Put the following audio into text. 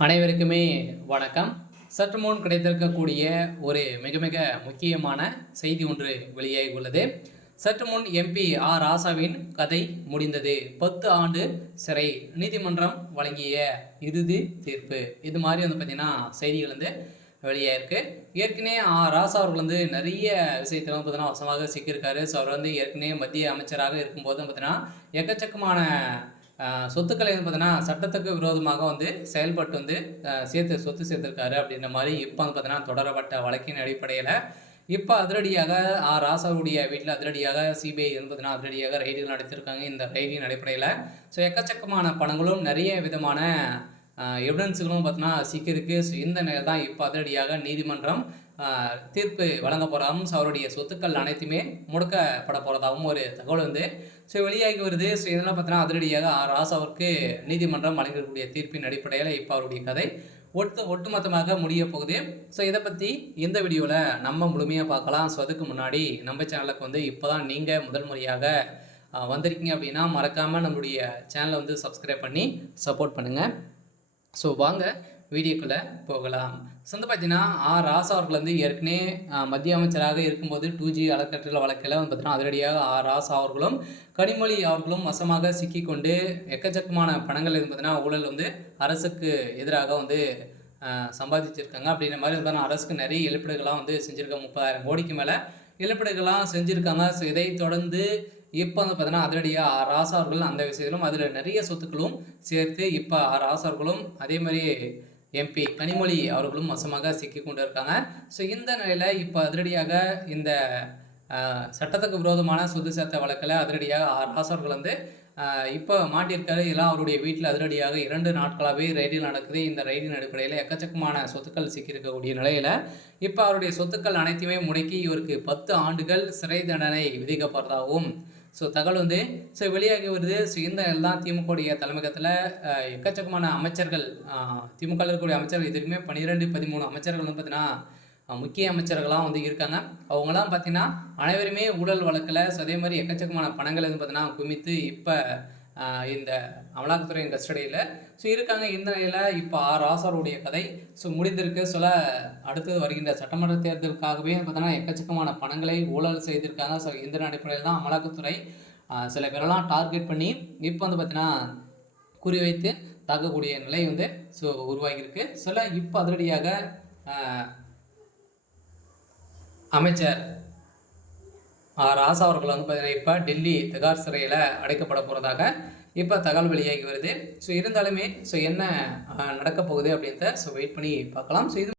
அனைவருக்குமே வணக்கம். சற்று முன் கிடைத்திருக்கக்கூடிய ஒரு மிக மிக முக்கியமான செய்தி ஒன்று வெளியாகி உள்ளது. சற்று முன் எம்பி ஆர் ராசாவின் கதை முடிந்தது. 10 ஆண்டு சிறை, நீதிமன்றம் வழங்கிய இறுதி தீர்ப்பு. இது மாதிரி பார்த்தீங்கன்னா செய்திகள் வெளியாயிருக்கு. ஏற்கனவே ராசா அவர்கள் நிறைய விஷயத்தில் பார்த்தீங்கன்னா வசமாக சிக்கியிருக்காரு. ஸோ அவர் ஏற்கனவே மத்திய அமைச்சராக இருக்கும்போது பார்த்தீங்கன்னா எக்கச்சக்கமான சொத்துக்களை பார்த்தீங்கன்னா சட்டத்துக்கு விரோதமாக செயல்பட்டு சொத்து சேர்த்துருக்காரு அப்படின்ற மாதிரி இப்போ பார்த்தீங்கன்னா தொடரப்பட்ட வழக்கின் அடிப்படையில் இப்போ அதிரடியாக ராசாவுடைய வீட்டில் அதிரடியாக சிபிஐ பார்த்தீங்கன்னா அதிரடியாக ரைடுகள் நடத்தியிருக்காங்க. இந்த ரைடின் அடிப்படையில் ஸோ எக்கச்சக்கமான பணங்களும் நிறைய விதமான எவிடன்ஸுகளும் பார்த்தீங்கன்னா சிக்கிருக்கு. ஸோ இந்த நிலை தான் இப்போ அதிரடியாக நீதிமன்றம் தீர்ப்பு வழங்க போகிறதாகவும் ஸோ அவருடைய சொத்துக்கள் அனைத்துமே முடக்கப்பட போகிறதாகவும் ஒரு தகவல் ஸோ வெளியாகி வருது. ஸோ இதெல்லாம் பார்த்தீங்கன்னா அதிரடியாக ராசாவிற்கு நீதிமன்றம் வழங்கக்கூடிய தீர்ப்பின் அடிப்படையில் இப்போ அவருடைய கதை ஒட்டுமொத்தமாக முடிய போகுது. ஸோ இதை பற்றி இந்த வீடியோவில் நம்ம முழுமையாக பார்க்கலாம். ஸோ அதுக்கு முன்னாடி நம்ம சேனலுக்கு இப்போ தான் நீங்கள் முதல் முறையாக வந்திருக்கீங்க அப்படின்னா மறக்காமல் நம்மளுடைய சேனலை சப்ஸ்கிரைப் பண்ணி சப்போர்ட் பண்ணுங்கள். ஸோ வாங்க வீடியோக்குள்ளே போகலாம். ஸோ பார்த்தீங்கன்னா ராசா அவர்கள் ஏற்கனவே மத்திய அமைச்சராக இருக்கும்போது 2G அறக்கட்டளை வழக்கில் பார்த்தீங்கன்னா அதிரடியாக ராசா அவர்களும் கனிமொழி அவர்களும் வசமாக சிக்கிக்கொண்டு எக்கச்சக்கமான பணங்கள் பார்த்தீங்கன்னா ஊழல் அரசுக்கு எதிராக சம்பாதிச்சிருக்காங்க. அப்படின்ற மாதிரி பார்த்தீங்கன்னா அரசுக்கு நிறைய இழப்பீடுகள்லாம் செஞ்சுருக்காங்க. 30,000 கோடிக்கு மேலே இழப்பீடுகள்லாம் செஞ்சுருக்காங்க. ஸோ இதை தொடர்ந்து இப்போ பார்த்தீங்கன்னா அதிரடியாக ராசா அவர்கள் அந்த விஷயத்திலும் அதில் நிறைய சொத்துக்களும் சேர்த்து இப்போ ராசா அவர்களும் அதே மாதிரி எம்பி கனிமொழி அவர்களும் வசமாக சிக்கி கொண்டு இருக்காங்க. ஸோ இந்த நிலையில் இப்போ அதிரடியாக இந்த சட்டத்துக்கு விரோதமான சொத்து சேர்த்த வழக்கில் அதிரடியாக ராசா அவர்கள் இப்போ மாட்டியிருக்காரு. இதெல்லாம் அவருடைய வீட்டில் அதிரடியாக 2 நாட்களாகவே ரைடில் நடக்குது. இந்த ரைடின் அடிப்படையில் எக்கச்சக்கமான சொத்துக்கள் சிக்கியிருக்கக்கூடிய நிலையில் இப்போ அவருடைய சொத்துக்கள் அனைத்தையுமே முடக்கி இவருக்கு 10 ஆண்டுகள் சிறை தண்டனை விதிக்கப்படுறதாகவும் ஸோ தகவல் ஸோ வெளியாகி வருது. ஸோ இந்த எல்லாம் திமுகவுடைய தலைமையகத்தில் எக்கச்சக்கமான அமைச்சர்கள் திமுக இருக்கக்கூடிய அமைச்சர்கள் இதுக்குமே 12-13 அமைச்சர்கள் பார்த்தீங்கன்னா முக்கிய அமைச்சர்கள்லாம் இருக்காங்க. அவங்களாம் பார்த்தீங்கன்னா அனைவருமே ஊழல் வழக்கில் ஸோ அதே மாதிரி எக்கச்சக்கமான பணங்கள் பார்த்தீங்கன்னா குமித்து இப்போ இந்த அமலாக்கத்துறையின் கஸ்டடியில் ஸோ இருக்காங்க. இந்த நிலையில் இப்போ ராசாவுடைய கதை ஸோ முடிந்திருக்கு. சொல்ல அடுத்தது வருகின்ற சட்டமன்ற தேர்தலுக்காகவே பார்த்தீங்கன்னா எக்கச்சக்கமான பணங்களை ஊழல் செய்திருக்காங்க. ஸோ இந்த அடிப்படையில் தான் அமலாக்கத்துறை சில பேரெல்லாம் டார்கெட் பண்ணி இப்போ பார்த்தீங்கன்னா குறிவைத்து தாக்கக்கூடிய நிலை ஸோ உருவாகியிருக்கு. சொல்ல இப்போ அதிரடியாக அமைச்சர் ராசா அவர்கள் பார்த்தீங்கன்னா இப்போ டெல்லி திகார் சிறையில் அடைக்கப்பட போகிறதாக இப்போ தகவல் வெளியாகி வருது. ஸோ இருந்தாலுமே ஸோ என்ன நடக்க போகுது அப்படின்றத ஸோ வெயிட் பண்ணி பார்க்கலாம். ஸோ இது